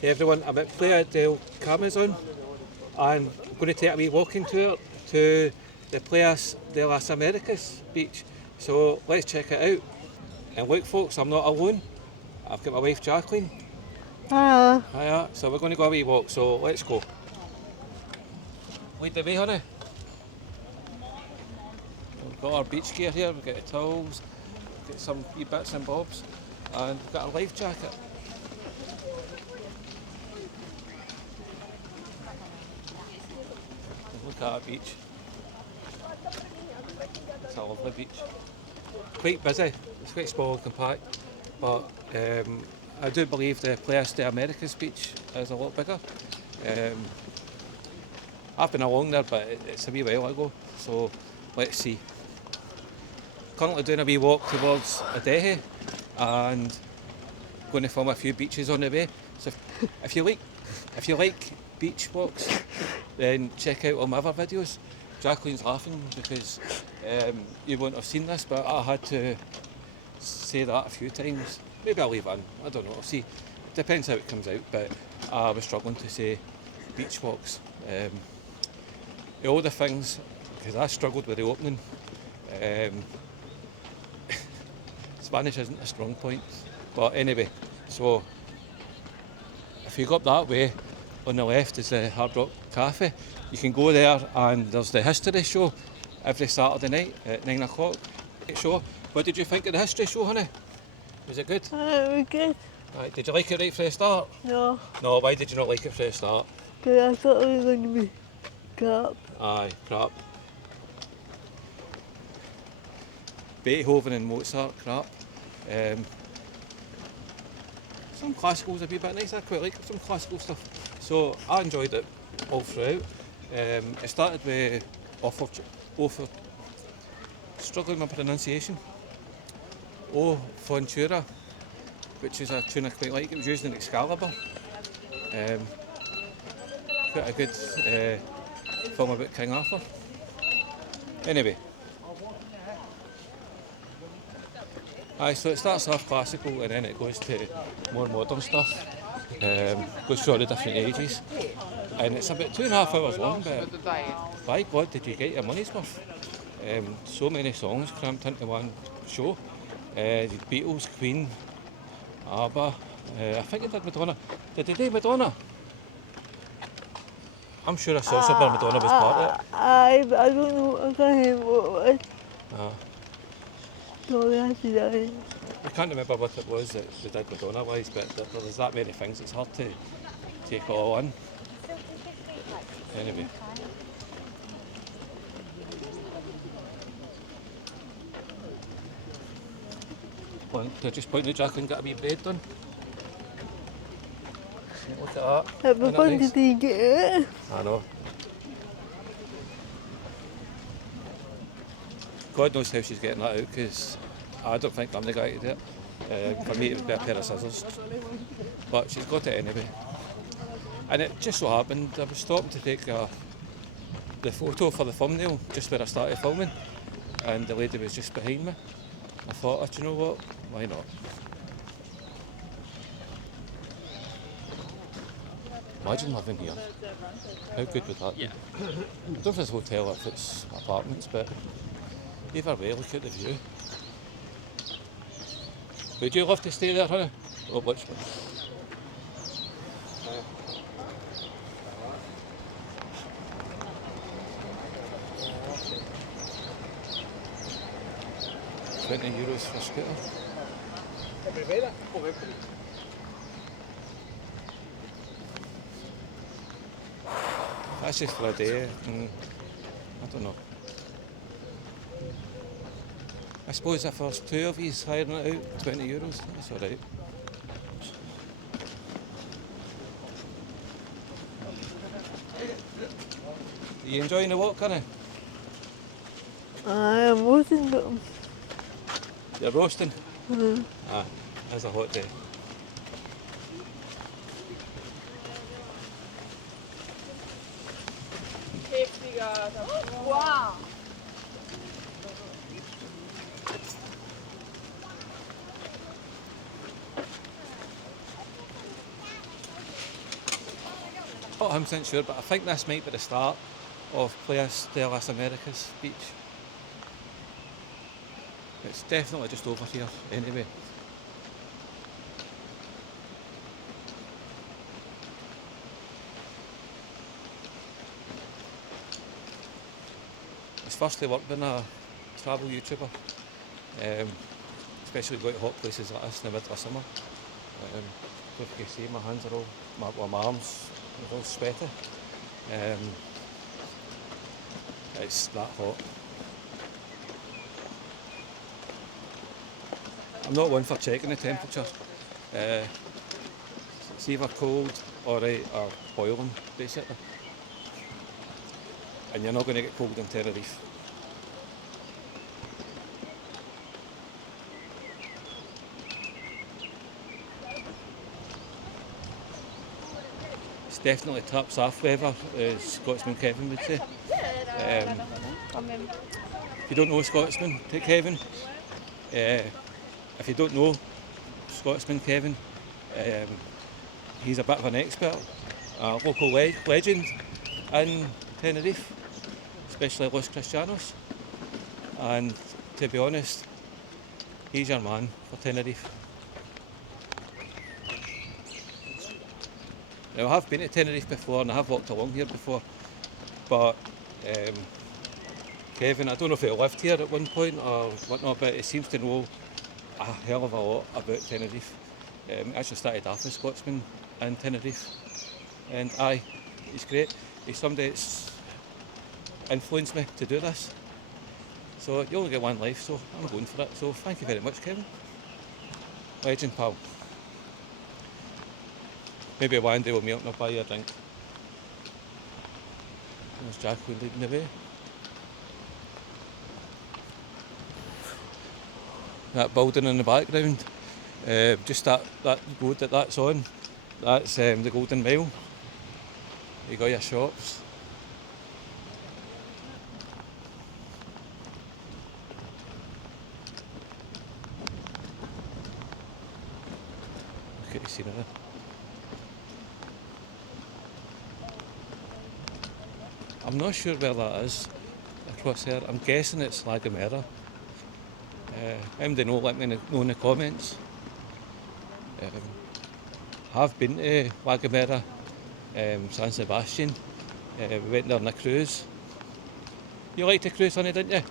Hey everyone, I'm at Playa del Carmen, and I'm going to take a wee walking tour to the Playas de Las Américas Beach. So let's check it out. And look folks, I'm not alone. I've got my wife Jacqueline. Hello. Hiya. So we're going to go a wee walk, so let's go. Lead the way, honey. We've got our beach gear here, we've got the towels, we've got some wee bits and bobs, and we've got a life jacket. Look at our beach. It's a lovely beach. Quite busy, it's quite small and compact, but I do believe the Playas de Americas Beach is a lot bigger. I've been along there, but it's a wee while ago, so let's see. Currently doing a wee walk towards Adeje and going to film a few beaches on the way. So if you like beach walks, then check out all my other videos. Jacqueline's laughing because you won't have seen this, but I had to say that a few times. Maybe I'll leave it in, I don't know, I'll see. Depends how it comes out, but I was struggling to say beach walks. All the things, because I struggled with the opening. Spanish isn't a strong point, but anyway, so if you go up that way, on the left is the Hard Rock Cafe. You can go there and there's the history show every Saturday night at 9 o'clock. Show. What did you think of the history show, honey? Was it good? It was good. Right, did you like it right from the start? No, No, why did you not like it from the start? because I thought it was going to be crap. Aye, crap. Beethoven and Mozart, crap. Some classicals would be a bit nice, I quite like some classical stuff. So I enjoyed it all throughout. It started with struggling with pronunciation. O Fontura, which is a tune I quite like. It was used in Excalibur. Quite a good film about King Arthur. Anyway. Aye, so it starts off classical and then it goes to more modern stuff. Goes through all the different ages. And it's about 2.5 hours long, but by God did you get your money's worth. So many songs cramped into one show. The Beatles, Queen, ABBA, I think it did Madonna. Did they do Madonna? I'm sure I saw somewhere Madonna was part of it. I don't know, I can't remember what it was. Ah. So that's it. I can't remember what it was that they did Madonna-wise, but there's that many things, it's hard to take it all in. Anyway. Well, I just point out Jacqueline got a wee bed done. Look at that. It was fun to Nice? take it. I know. God knows how she's getting that out, because I don't think I'm the guy to do it. For me it would be a pair of scissors. But she's got it anyway. And it just so happened, I was stopping to take the photo for the thumbnail, just where I started filming, and the lady was just behind me. I thought, do you know what, why not? Imagine living here. How good would that be? I don't know if it's a hotel or if it's apartments, but either way, look at the view. Would you love to stay there, honey? Oh, which one? €20 for a scooter. That's just for a day. I don't know. I suppose if there's two of you hiring it out, €20, that's alright. Are you enjoying the walk, honey? I am watching them. You're roasting? Ah, it's a hot day. Wow. not 100% sure, but I think this might be the start of Playa de Las Américas Beach. It's definitely just over here anyway. It's firstly worked being a travel YouTuber, especially going to hot places like this in the middle of summer. If you can see, my hands are all, my arms are all sweaty. It's that hot. I'm not one for checking the temperature. It's either cold or boiling, basically. And you're not going to get cold in Tenerife. It's definitely taps off weather, as Scotsman Kevin would say. If you don't know Scotsman Kevin, if you don't know Scotsman Kevin, he's a bit of an expert, a local legend in Tenerife, especially Los Cristianos. And to be honest, he's your man for Tenerife. Now, I have been to Tenerife before and I have walked along here before, but Kevin, I don't know if he lived here at one point or whatnot, but he seems to know a hell of a lot about Tenerife. He actually started off as Scotsman in Tenerife, and aye, he's great. He's somebody that's influenced me to do this. So you only get one life, so I'm going for it. So thank you very much, Kevin. Legend, pal. Maybe one day we'll meet up and I'll buy you a drink. There's Jacqueline leading the way. That building in the background, just that road that's on, that's the Golden Mile. You got your shops. Look at the scenery. I'm not sure where that is across there. I'm guessing it's La Gomera. Anybody know, let me know in the comments. I've been to La Gomera, San Sebastian. We went there on a cruise. You liked the cruise, honey, didn't you?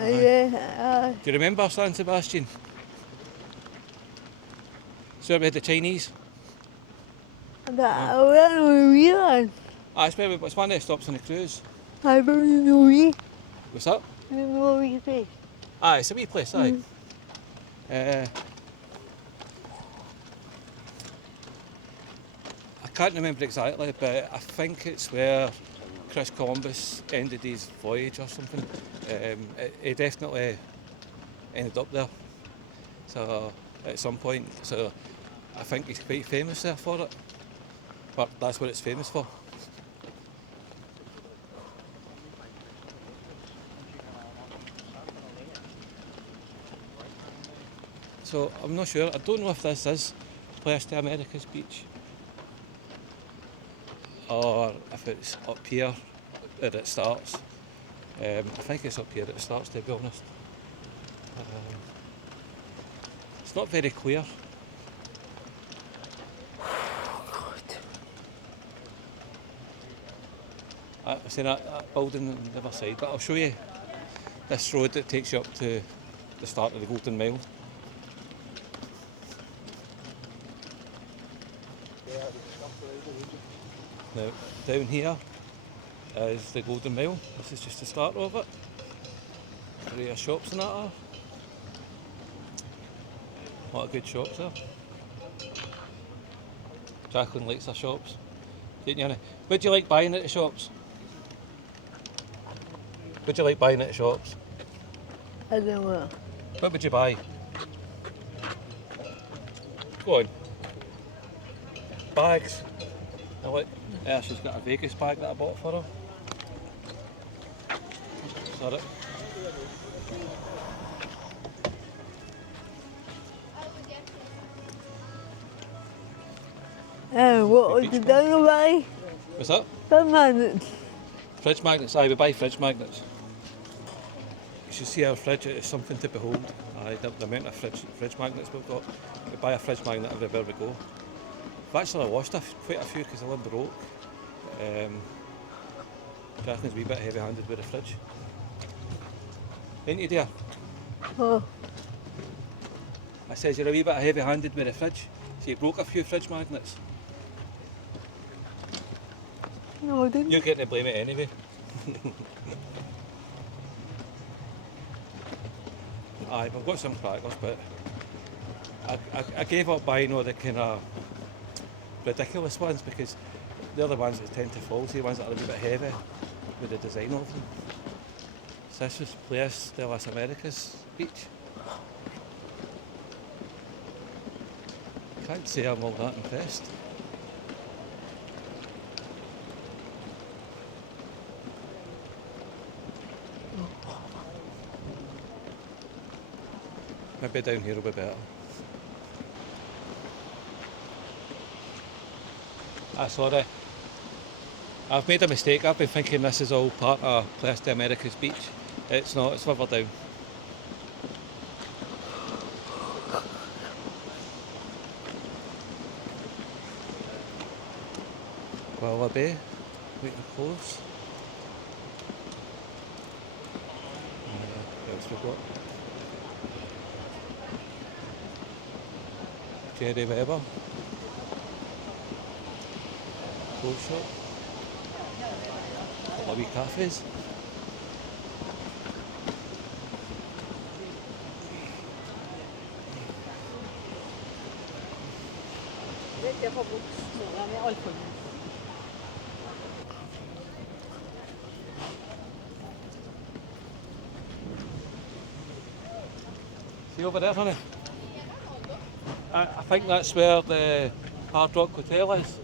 Yeah. Do you remember San Sebastian? So we had the Chinese. I don't realize. It's one of the stops on the cruise. I don't know. What's that? I don't know what you say. It's a wee place, aye. I can't remember exactly, but I think it's where Chris Columbus ended his voyage or something. He definitely ended up there. So at some point, so I think he's quite famous there for it. But that's what it's famous for. So I'm not sure. I don't know if this is Playa de Américas Beach or if it's up here where it starts. I think it's up here that it starts, to be honest. It's not very clear. I've seen that building on the other side, but I'll show you this road that takes you up to the start of the Golden Mile. Now, down here is the Golden Mile. This is just the start of it. Where your shops and that are. A lot of good shops there. Jacqueline likes her shops. Didn't you, Annie? What do you like buying at the shops? What do you like buying at the shops? I don't know. What would you buy? Go on. Bags. I like. Yeah, she's got a Vegas bag that I bought for her. Sorry. What was Big the beach done away? What's that? The magnets. Fridge magnets, aye, we buy fridge magnets. You should see our fridge, it's something to behold. Aye, the amount of fridge magnets we've got. We buy a fridge magnet everywhere we go. I've actually lost quite a few because they were broke. Jacqueline's a wee bit heavy-handed with the fridge. Ain't you, dear? Oh, I says you're a wee bit heavy-handed with the fridge. So you broke a few fridge magnets. no, I didn't. You're getting to blame it anyway. Aye, we've got some crackers, but I gave up buying all the kind of ridiculous ones because they're the ones that tend to fall, the ones that are a wee bit heavy with the design of them. So this is Playa de Las Américas Beach. Can't say I'm all that impressed. Maybe down here will be better. Sorry. I've made a mistake. I've been thinking this is all part of Las Américas Beach. It's not, it's further down. Playa Bay, waiting to close. What else we've got? Jerry Weber. Clothes shop. Couple of wee cafes. See over there, honey? I think that's where the Hard Rock Hotel is.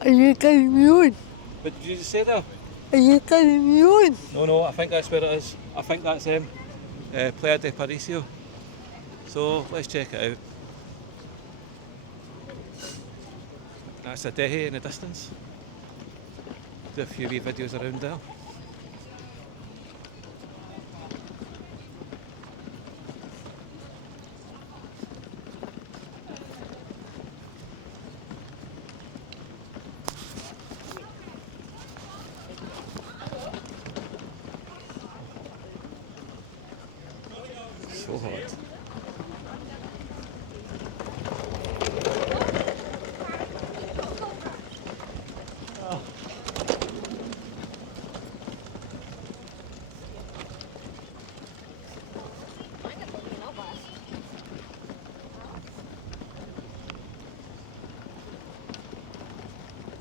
Are you kidding me on? But did you just say there? Are you kidding me on? No, I think that's where it is. I think that's Playa de Parisio. So let's check it out. That's a dehe in the distance. Do a few wee videos around there. So hot.